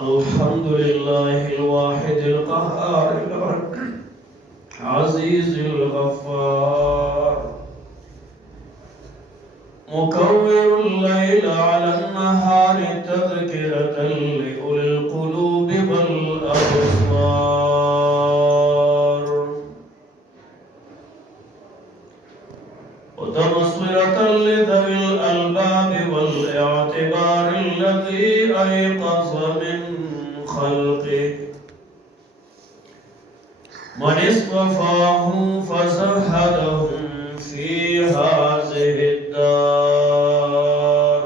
الحمد لله الواحد القهار العزيز الغفار مكور الليل على النهار تذكرة لأولي القلوب والأبصار وتبصرة لذوي الألباب والاعتبار الذي أيقظ من خلقه من اصطفاهم فزهدهم في هذه الدار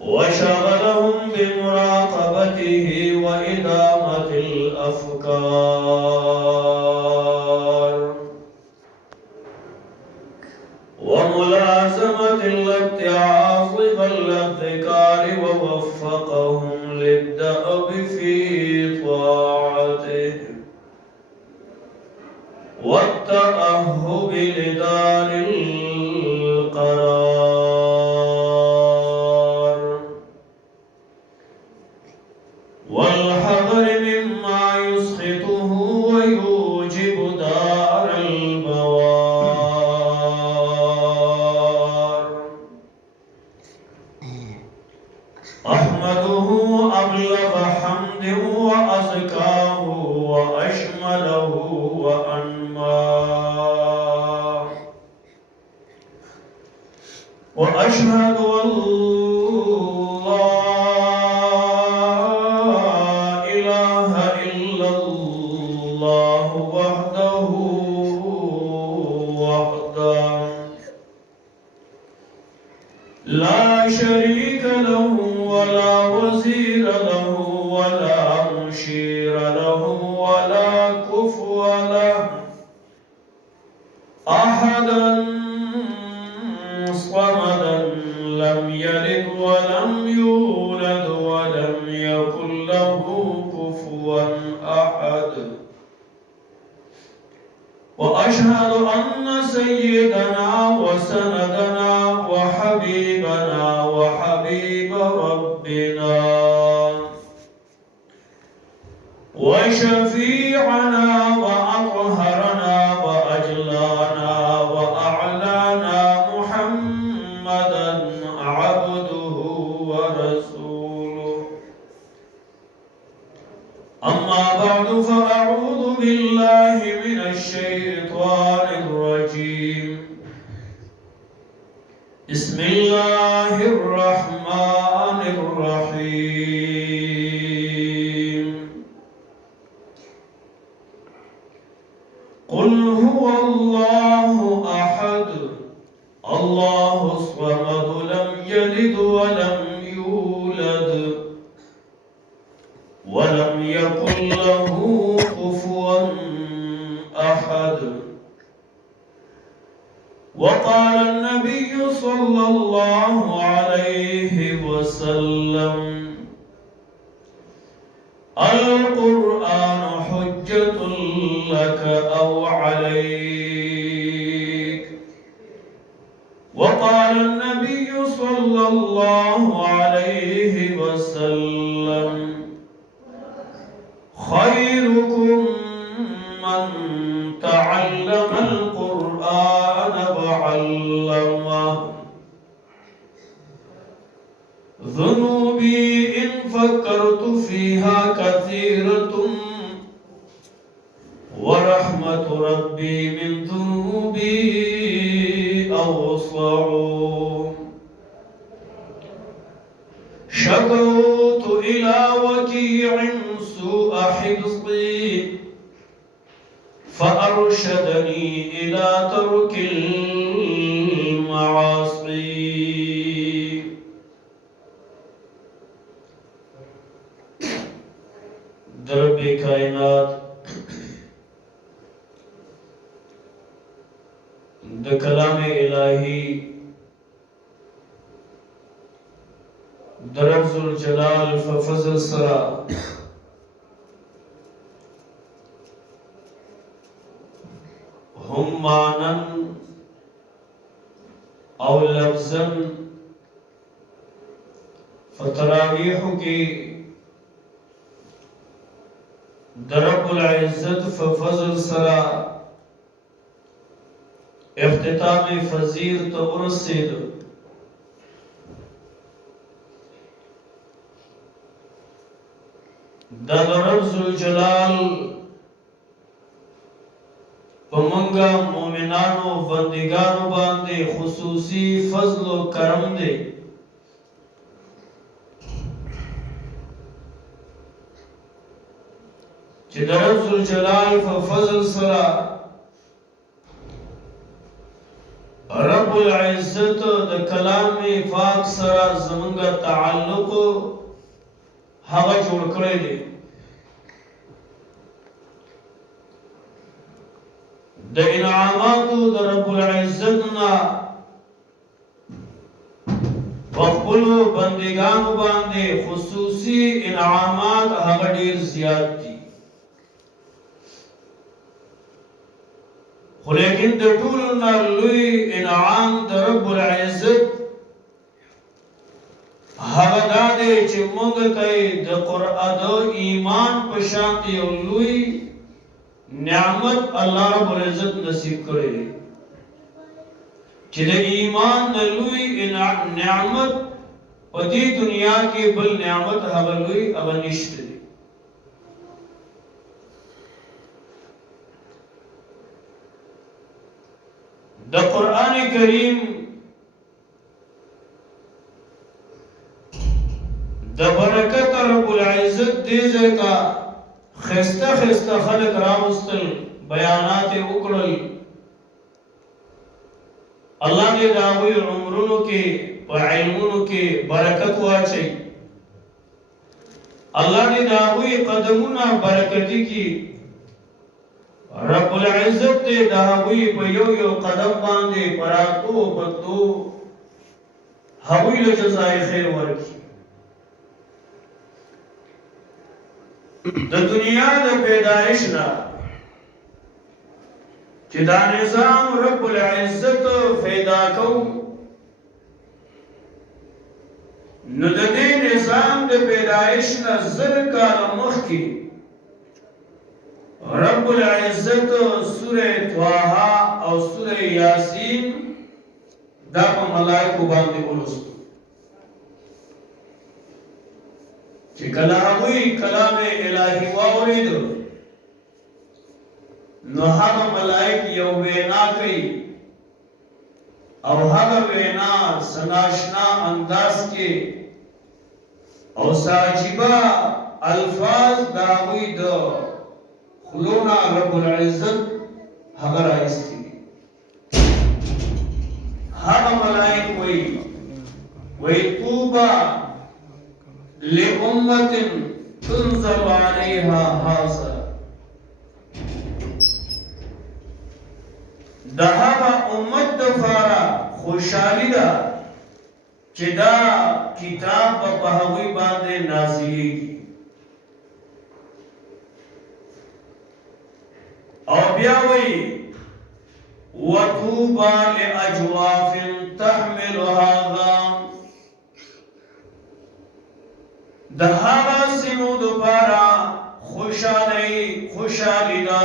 وشغلهم بمراقبته وإدامة الأفكار وملازمة الاتعاظ والذكار ووفقهم للدأب في طاعته والتأهب لدار القرار والحذر مما يسخطه ويوجب دار البوار. أحمده أبلغ حمد وأزكاه وأشمله وأنماه وأشهد أن لا إله إلا الله وحده لا شريك له ولا وزير له ولا مشير له ولا كفو له أحدا صمدا لم يلد ولم يولد ولم يكن له كفوا أحد. وأشهد أن سيدنا وسندنا وحبيبنا وحبيب ربنا وشفيعنا وأطهرنا وأجلانا وأعلانا محمدا عبده ورسوله. أما بعد فأعوذ بالله من الشيطان الرجيم. بسم الله الرحمن الرحيم. قل هو الله أحد الله الصمد لم يلد ولم يولد ولم يكن له كفوا أحد. وقال النبي صلى الله عليه وسلم: القرآن حجة لك أو عليك. وقال النبي صلى الله عليه وسلم: خيركم من تعلم القرآن وعلمه. ذنوبي إن فكرت فيها كثيرة ورحمة ربي من ذنوبي أوسع. شكوت إلى وكيع سوء حفظي فأرشدني إلى ترك المعاصي. درب کائنات د کلام الہی درب ذوالجلال ففضل سرا هم مانن او لفظن فتراویح کی درب العزت ففضل سرا اختتام فضیل تورسید. دا رب ذوالجلال پمنگا مومنانو بندگانو باندے خصوصی فضل و کرم دے. چی دا رب ذوالجلال ففضل سرا رب العزت دا کلام پاک سرا زمنگا تعلق هغه جوړ کړی دی. د انعاماتو د رب العزت نه په خپلو بندګانو باندې خصوصي انعامات هغه ډیر زیات دي. خو لیکن د ټولو نه لوی انعام د رب العزت هغه دا دی چې موږ ته د قرآن د ایمان په شان یو لوی نعمت الله رب العزت نصیب کړی دی. چې د ایمان د لوی نعمت په دې دنیا کې بل نعمت هغه لوی هغه نشته دی. د قرآن کریم د برکت رب العزت دې ځکه خسته خسته خلق راوستل بیانات وکړل. الله دې د هغوی عمرونو کې په علمونو کې برکت واچي. الله دې د هغوی قدمونه برکتي کړي. رب العزت دې د هغوی په یو یو قدم باندې پراتو بدو هغوی له جزای خیر ورکړي. د دنیا د پیدایش نه چې دا نظام رب العزت پیدا کو، نو د دې نظام د پیدایش نه زر کاله مخکې رب العزت سوره طه او سوره یاسین دا په ملائکو باندې ولوست. چې کله هغوی کلام الهی واورید نو هغه ملائک یو وینا کوي او هغه وینا سناشنا انداز کې او ساجبه الفاظ دا هغوی د خلونا رب العزت هغه راایستی. هغه ملائک وی طوبى لأمة تنزل عليها هذا. دهغه امت دفارا خوشحالی دا چې دا کتاب په هغوی باندې نازلیږي. او بیا وی وطوبى لأجواف تحمل هذا. د هغه سینو دوپارا خوشحالی دا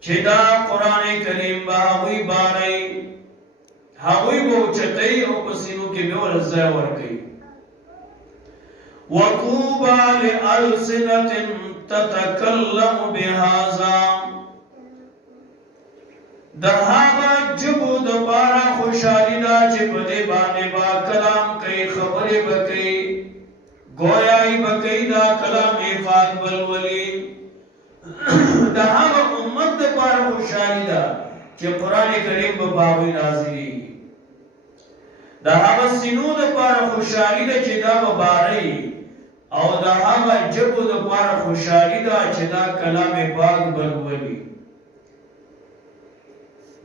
چې دا قرآن کریم به هغوی باری هغوی به اوچتوي او په سینو کې به ورته ځای ورکوي. وطوبى لألسنة تتكلم بهذا. د هغه ژبو دپاره خوشحالي ده چې په دې باندې با کلام کوي، خبرې به کوي، گویائی بقیدہ کلام پاک بلولی دا هغه امت د پاره خوشالي ده چې قران کریم په باوی نازلي دا هغه سينو د پاره خوشالي ده چې دا مباري او دا هغه جبو د پاره خوشالي ده چې دا کلام پاک بلولی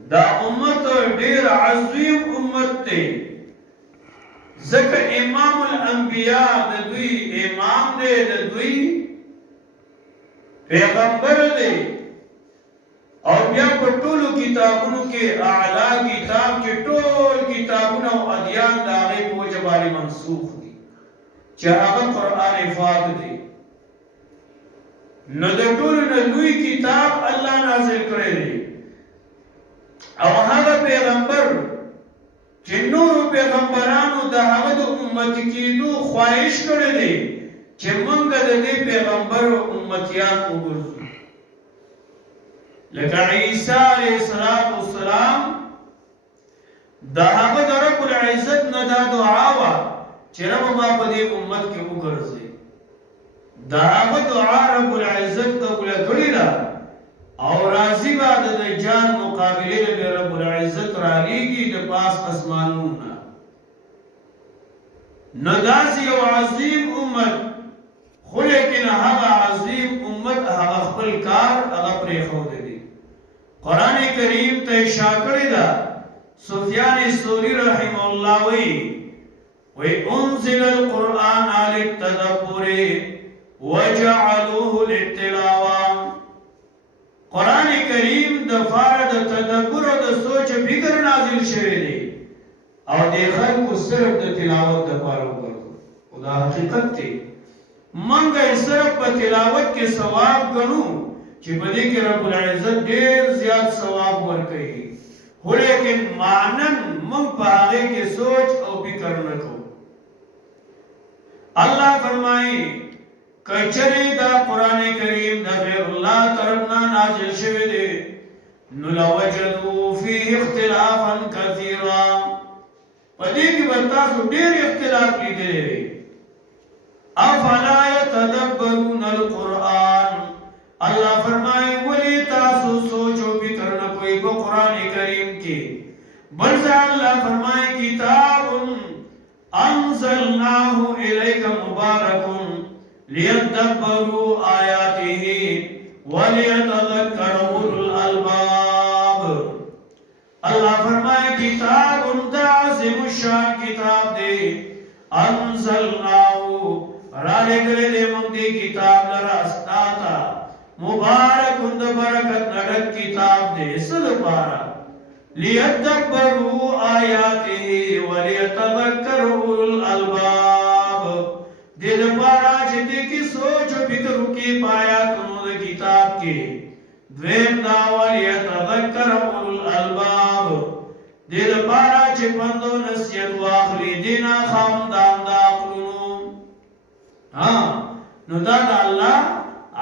دا امت ډیر عظیم امت دی ځکه امام الانبیاء د دوی امام دی د دوی پیغمبر دی او بیا په ټولو کتابونو کې اعلی کتاب چې ټول کتابونه او ادیان د هغې په وجه باندې منسوخ دي چې هغه قرآن پاک دی نو د ټولو نه لوی کتاب الله نازل کړی دی او هغه پیغمبر چې نورو پیغمبرانو د هغه د امت کېدو خواهش کړی دی چې موږ د دې پیغمبر امتیان وګرځو لکه عیسی علیه السلام د هغه د رب العزت نه دا دعا وه چې رب ما په دې امت کې وګرځي د هغه دعا رب العزت قبوله کړې ده او راضي به د دجال مقابلې له رب العزت رالیږي د پاس اسمانونو نه داسې یو عظیم امت خو لیکن هغه عظیم امت هغه خپل کار هغه پرېښودی دی قرآن کریم ته اشاره کړې ده سفیان ثوری رحمه الله وی انزل القرآن للتدبر وجعلوه للتلاوه قرآن کریم د فاره د تدبر او د سوچ فکر نازل شوی دی او د خلکو صرف د تلاوت لپاره وګرځو او دا حقیقت دی منګه صرف په تلاوت کې ثواب غنو چې په دې کې رب العزت ډېر زیات ثواب ورکړي خو لیکن مانن من په هغه کې سوچ او فکر نه کوو الله فرمایي کچری دا قرآن کریم دا غیر اللہ طرفنا نازل شوی دی نو لوجدو فیه اختلافا کثیرا پدې کې بتاسو ډېر اختلاف لیدلی دی افلا یتدبرون القرآن الله فرمایي ولی تاسو سوچ او فکر نه کوئ په قرآن کریم کې بلکې الله فرمایي کتاب انزلناه الیک مبارک ليدبروا آياته وليتذكر أولو الألباب الله فرمائے کتاب عظیم الشان کتاب دے انزلناه را لے دے من دی کتاب لرا استاتا مبارک برکت نڈک کتاب دے صد پارا ليدبروا آياته وليتذكر أولو الألباب دے دپارا چھتے کی سوچ و فکر کی پایا تنو دے کتاب کے دویم داوال یتذکر اولو الالباب دے دپارا چھ پندو نصیت واخلی دینا خامدان دا اقلونو نو دا اللہ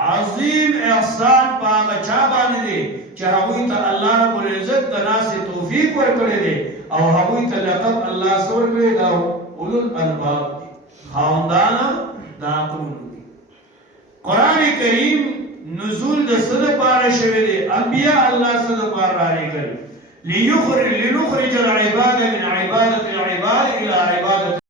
عظیم احسان پاگا چابانی دے چھ ہوئی تا اللہ رب العزت دنا سے توفیق ورکڑے دے او ہوئی تا لقب اللہ سور کرے دا اولو الالباب خاندانا دا عقلون دی قرآن کریم نزول دا صد پارا شوی دی انبیاء اللہ صد پارا رہے کر لنخرج العباد من عبادت العباد الى عبادت